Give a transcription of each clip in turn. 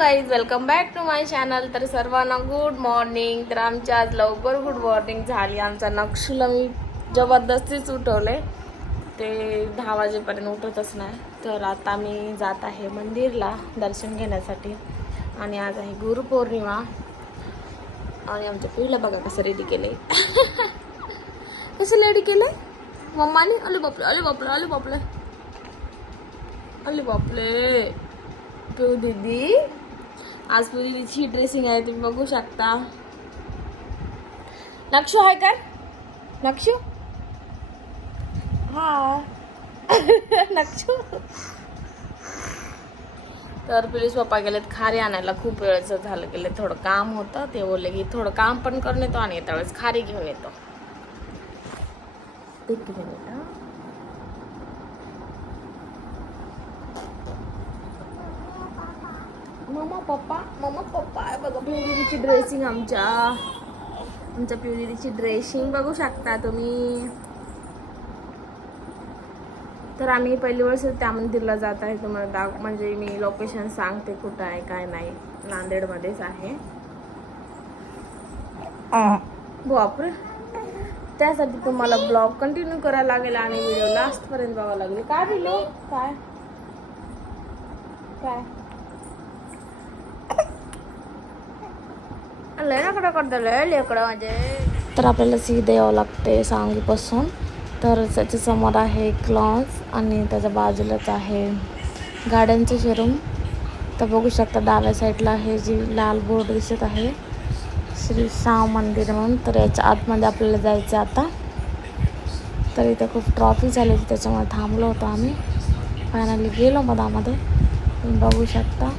Guys welcome back to my channel तर सर्वांना good morning तर आमच्या आज लवकर गुड मॉर्निंग झाली. आमचा नक्षुला मी जबरदस्तीच उठवले ते दहा वाजेपर्यंत उठतच नाही. तर आता मी जात आहे मंदिरला दर्शन घेण्यासाठी. आणि आज आहे गुरुपौर्णिमा. आणि आमच्या पिढीला बघा कसं रेडी केले कसं रेडी केलं मम्माने? अले बापले अले बापले अले बापले. अले बापले. दीदी आज पिऊ दीदीची ड्रेसिंग आहे तुम्ही बघू शकता. नक्षू आहे का? नक्षू? हा नक्षू? तर पोलीस पप्पा गेलेत खारी आणायला. खूप वेळचं झालं गेले. थोडं काम होतं. ते बोलले की थोडं काम पण करून येतो आणि येत्या वेळेस खारी घेऊन येतो. एक मिनिट मम्मा पप्पा मम्मा पप्पा आहे बघा पिऊ ड्रेसिंग आमच्या. आमच्या पिऊ ड्रेसिंग बघू शकता तुम्ही. तर आम्ही पहिली वर्ष त्या मंदिरला जात आहे. तुम्हाला दाख म्हणजे मी लोकेशन सांगते कुठं आहे काय नाही. नांदेडमध्येच आहे. बापरे. त्यासाठी तुम्हाला ब्लॉग कंटिन्यू करायला लागेल आणि व्हिडिओ लास्टपर्यंत बघावा लागेल. काय दिलो काय? काय? तर आपल्याला सी द्यावं लागते सांगलीपासून. तर त्याच्यासमोर आहे क्लॉन्स आणि त्याच्या बाजूलाच आहे गाड्यांचं शोरूम तर बघू शकता डाव्या साईडला आहे जी लाल बोर्ड दिसत आहे. श्री साव मंदिर म्हणून. तर याच्या आतमध्ये आपल्याला जायचं आहे आता. तर इथे खूप ट्रॉफिक झाली होती त्याच्यामुळे थांबलो होतो आम्ही. फायनली गेलो मधामध्ये. तुम्ही बघू शकता.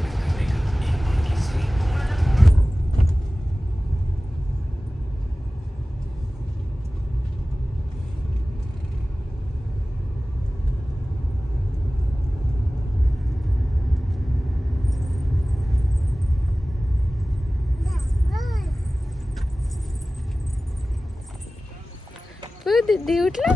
दीदी उठला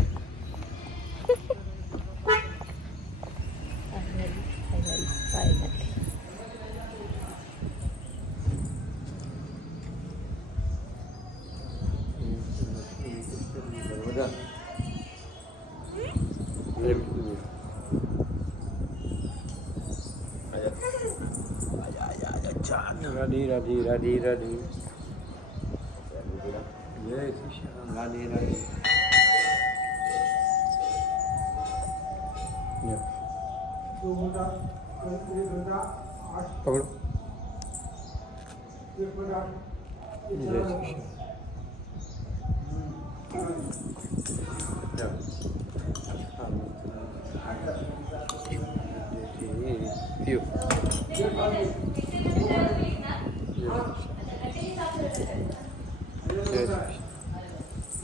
Radhi, Radhi, Radhi, Radhi. Jai Krishna, Radhi, Radhi. पकड़ो जय श्री कृष्ण पियो जय श्री कृष्ण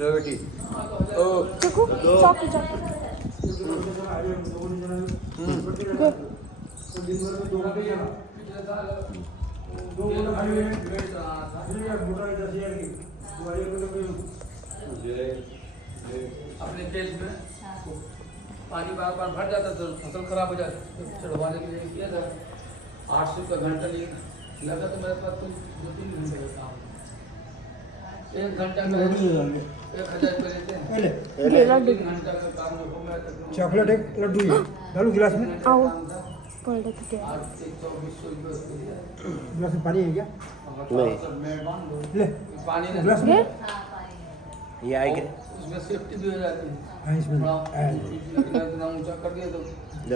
लो बेटी ओ चकू चॉकी चॉकी अपने देश में पानी बार बार भर जाता तो फ़सल खराब हो जाती तो चढ़वाने के लिए किया था। आठ सौ का घंटा लिए लगा तो मेरे पास तो दो तीन घंटे का काम एक घंटा चॉकलेट एक लड्डू डालू गिलास में। आओ। गिलास में पानी है क्या? नहीं। ले पानी गिलास में। ये? आई आएगा। उसमें सेफ्टी भी हो जाती है। इसमें ऊँचा कर दिया तो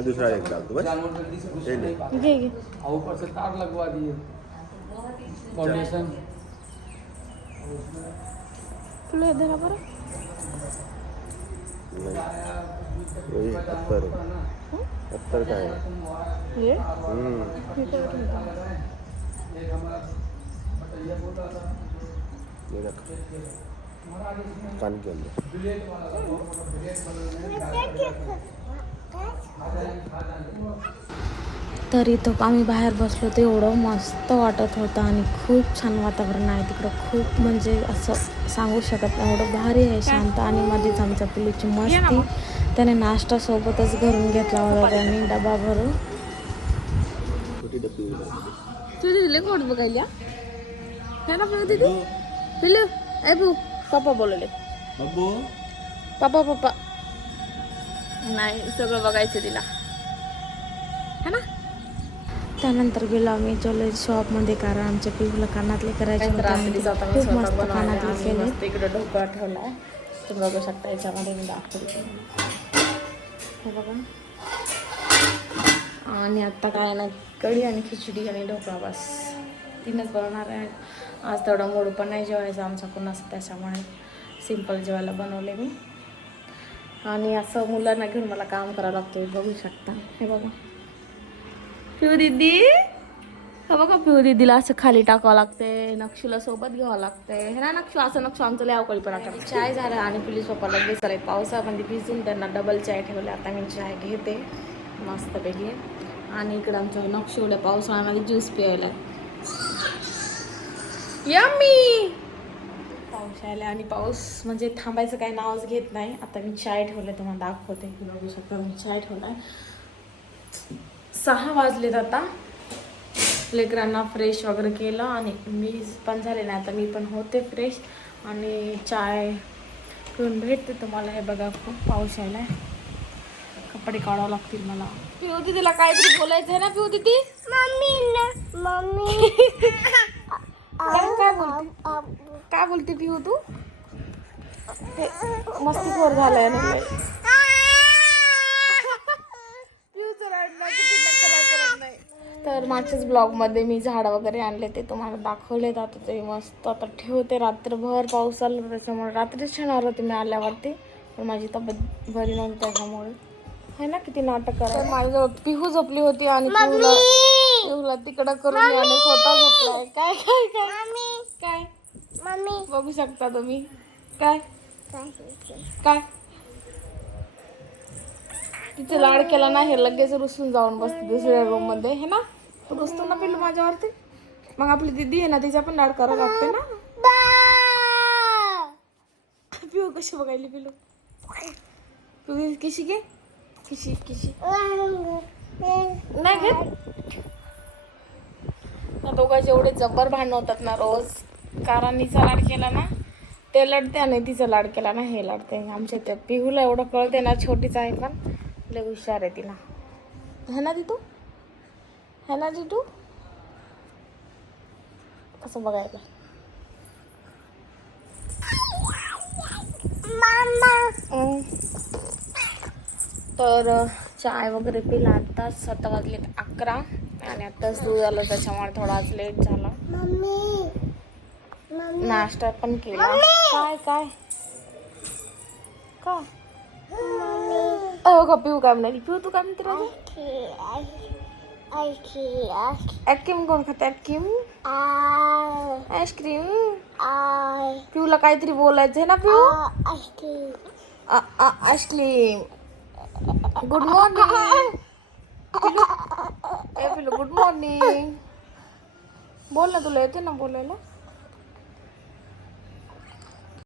दूसरा एक डाल दो बस। ये ले। जी ऊपर से तार लगवा दिए फाउंडेशन तुला धरा बरं. है? हम्म. हे काय कान के अंदर तर इथं आम्ही बाहेर बसलो तर एवढं मस्त वाटत होतं आणि खूप छान वातावरण आहे तिकडं. खूप म्हणजे असं सांगू शकत नाही एवढं भारी आहे शांत आणि मध्येच आमच्या पिल्लूची मस्ती. त्याने नाश्ता सोबतच घरून घेतला होता त्यांनी डबा भरून। तू दिले कोण बघायला. है ना पिऊ दिदी पिलू ए पिऊ पप्पा बोलले पप्पा पप्पा. नाही सगळं बघायचं तिला. है ना? त्यानंतर गेलो आम्ही ज्वेलरी शॉपमध्ये कारण आमच्या पिऊला कानातले करायचे होते. खूप मस्त कानातले केले. इकडे ढोकळा ठेवलाय. तुम्ही बघू शकता याच्यामध्ये मी दाखवते हे बघा. आणि आता काय ना कढी आणि खिचडी आणि ढोकळा बस. तीनच बनवणार आहे. आज तेवढा मूड पण नाही जेवायचा आमचा कोणाचा त्याच्यामुळे. सिंपल जेवायला बनवले मी. आणि असं मुलांना घेऊन मला काम करावं लागतं बघू शकता. हे बघा. पिऊ दीदी? हा बघा पिऊ दिदीला असं खाली टाकावं लागते नक्षीला सोबत घ्यावं लागते हे ना नक्षू असं नक्षू आमचं लय पण आता. चाय झालं आणि पोलीस पप्पा लगेच आले पावसामध्ये भिजून त्यांना डबल चाय ठेवले. आता मी चाय घेते. मस्तपैकी. आणि इकडं आमचं नक्षू एवढ्या पावसाळ्यामध्ये ज्यूस प्यायला यम्मी पाऊस यायला आणि पाऊस म्हणजे थांबायचं काही नावच घेत नाही. आता मी चाय ठेवलं तुम्हाला दाखवते. की बघू शकता मी चाय ठेवलाय. सहा वाजलेत आता. लेकरांना फ्रेश वगैरे केलं आणि मी पण झाले नाही आता मी पण होते फ्रेश आणि चाय पिऊन भेटते तुम्हाला. हे बघा खूप पाऊस यायलाय. कपडे काढावं लागतील मला. पिऊ तिला काहीतरी बोलायचं आहे ना पिऊ तिथे मम्मी मम्मी. काय बोलते? काय बोलते पिऊ तू? मस्ती खोर झालाय ना लय. पिऊचं रडणं किती नखरा करत नाही. तर मागच्याच ब्लॉगमध्ये मी झाडं वगैरे आणले ते तुम्हाला दाखवले आता ते मस्त आता ठेवते. रात्रभर पाऊस आला होता त्याच्यामुळे रात्रीच ठेवणार होते मी आल्यावरती. पण माझी तब्येत बरी नव्हती त्याच्यामुळे. है ना किती नाटक करा माझ्याजवळ पिहू झोपली होती आणि पिहूला पिहूला तिकडं करून आणि स्वतः झोपलाय. काय काय काय? काय? मम्मी! बघू शकता तुम्ही. काय? काय? तिचे लाड केला ना हे लगेच रुसून जाऊन बसते दुसऱ्या रूममध्ये. हे ना? तू ना पिलू माझ्यावरती? मग आपली दिदी आहे ना तिचा पण लाड करावं लागते ना? पिऊ कशी बघायली पिलू पिऊ किशी घे? किशी किशी? नाही घेत? त्या दोघांचे एवढे जब्बर भांडण होतात ना रोज. कारण हिचा लाड केला ना ते लढते आणि तिचा लाड केला ना हे लढते. आमच्या त्या पिहूला एवढं कळते ना छोटीच आहे पण लय हुशार आहे तिला. है ना तिथू? है ना तिथू कसं बघायला. तर चाय वगैरे पिला आत्ताच आता वाजलेत अकरा. आणि आत्ताच दूध आलं त्याच्यामुळे थोडा आज लेट झाला. मम्मी! नाश्ता पण केला. काय काय? का? का पिऊ काय म्हणाली? पिऊ तू काय म्हणते राजा ॲक्किम कोण खाते ॲक्किम आईस्क्रीम पिऊला काहीतरी बोलायचं आहे ना पिऊ आईस्क्रीम गुड मॉर्निंग पिलू ए पिलू गुड मॉर्निंग बोल ना तुला येते ना बोलायला